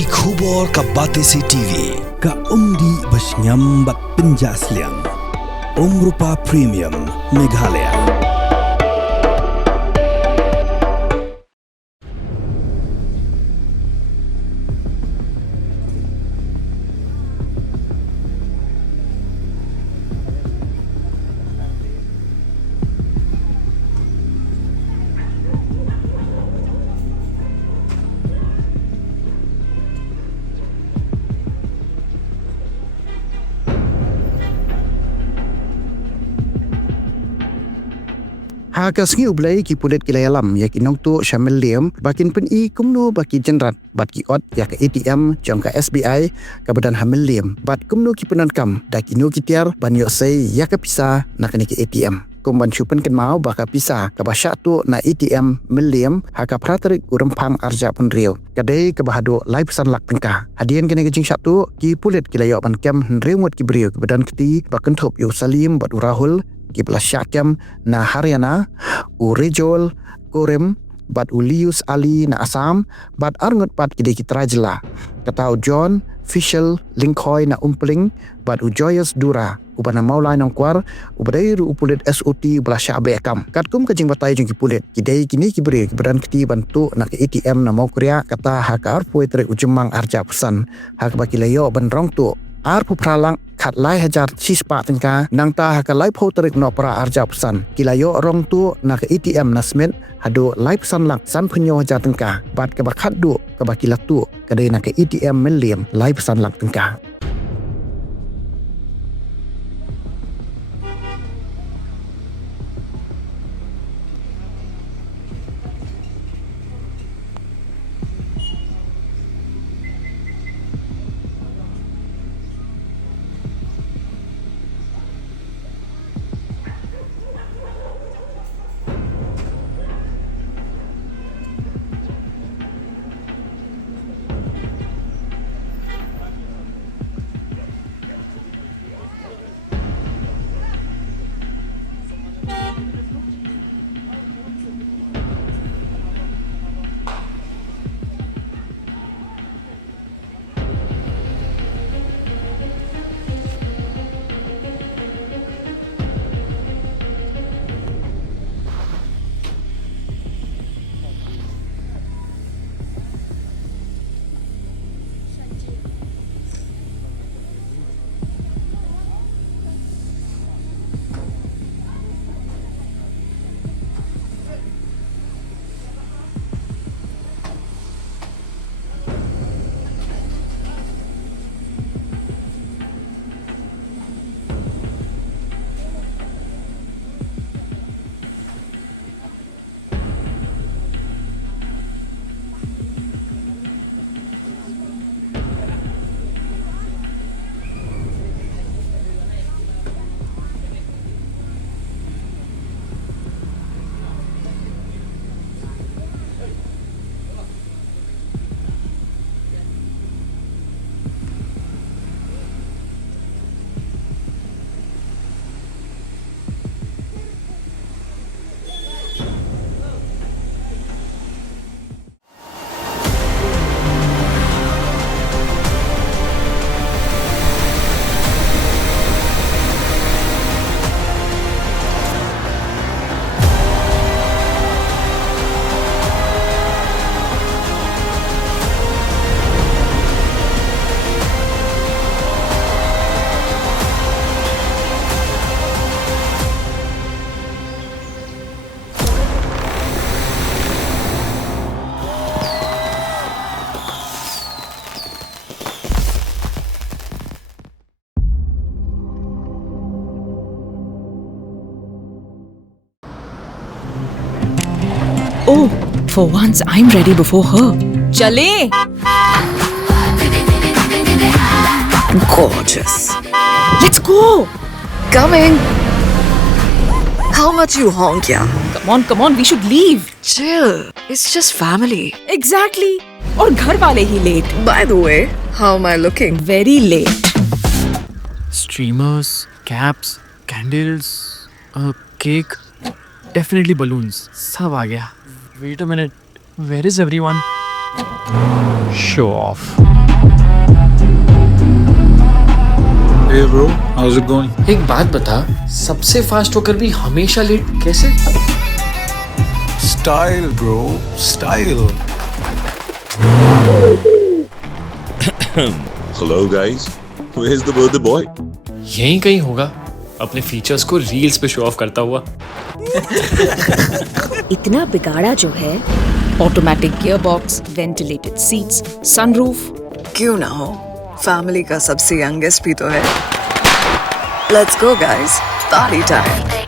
की खबर का बातें से TV ka umdi basnyam bat penjas liang Rupa Premium Meghalaya. Hakasngi ublai ki Pulit ki Ïalam ya ki Nongtuh Mylliem bakin Pyni Kumno baki Jynrat bat ki ot ya ka ATM jong ka SBI ka badan Mylliem bat Kumno ki penankam da ki no ki tiar ban yo sei ya ka pisa na kani ki ATM kumban chupan kan mau baka pisa ka basya tu na ATM Mylliem haka pratarik urempang arja pun rio kadai ka bahado lai pesan lak tengkah hadian kene ke jing satu ki Pulit ki layo ban kem nrewot ki brio ke badan keti bakan thop yo Salim bat urahul ki Syakam na Haryana Urejol Korem bat Ulius Ali na Assam bat Arngut bat kide Kitrajla katau John Fishel Linkoy na Umpling bat Ujoyas Dura ubana Maulai Nongkwar ubadairu Pulit SOT Belasya Bekam katkum kajing batai jong ki Pulit kidai kini ki beri keberan keti bantu na ke ATM na mau Korea kata hakar poetre ujemang arja pesan hak baki layo ban Nongtuh ar pu pralang khat lai hajar sispa tengka nang ta ka lai pho tarik no pra arja pesan kilayo Nongtuh na ke ATM na smet hado lai pesan lak san phnyo hajar tengka bat ka bakhat du ka bakilatu kadai na ke ATM Mylliem lai pesan lak tengka. Oh, for once I'm ready before her. Chale! Gorgeous. Let's go! Coming. How much you honk, yeah? Come on, we should leave. Chill. It's just family. Exactly. और घर वाले ही late. By the way, how am I looking? Very late. Streamers, caps, candles, a cake, definitely balloons. सब आ गया. Wait a minute. Where is everyone? Show off. Hey bro, how's it going? एक बात बता, सबसे फास्ट होकर भी हमेशा लेट कैसे? Style bro, style. Hello guys, where's the birthday boy? यहीं कहीं होगा, अपने फीचर्स को रील्स पे शो ऑफ करता हुआ। इतना बिगाड़ा जो है। Automatic gearbox, ventilated seats, sunroof. क्यों ना हो, फैमिली का सबसे यंगेस्ट भी तो है। Let's go guys, party time.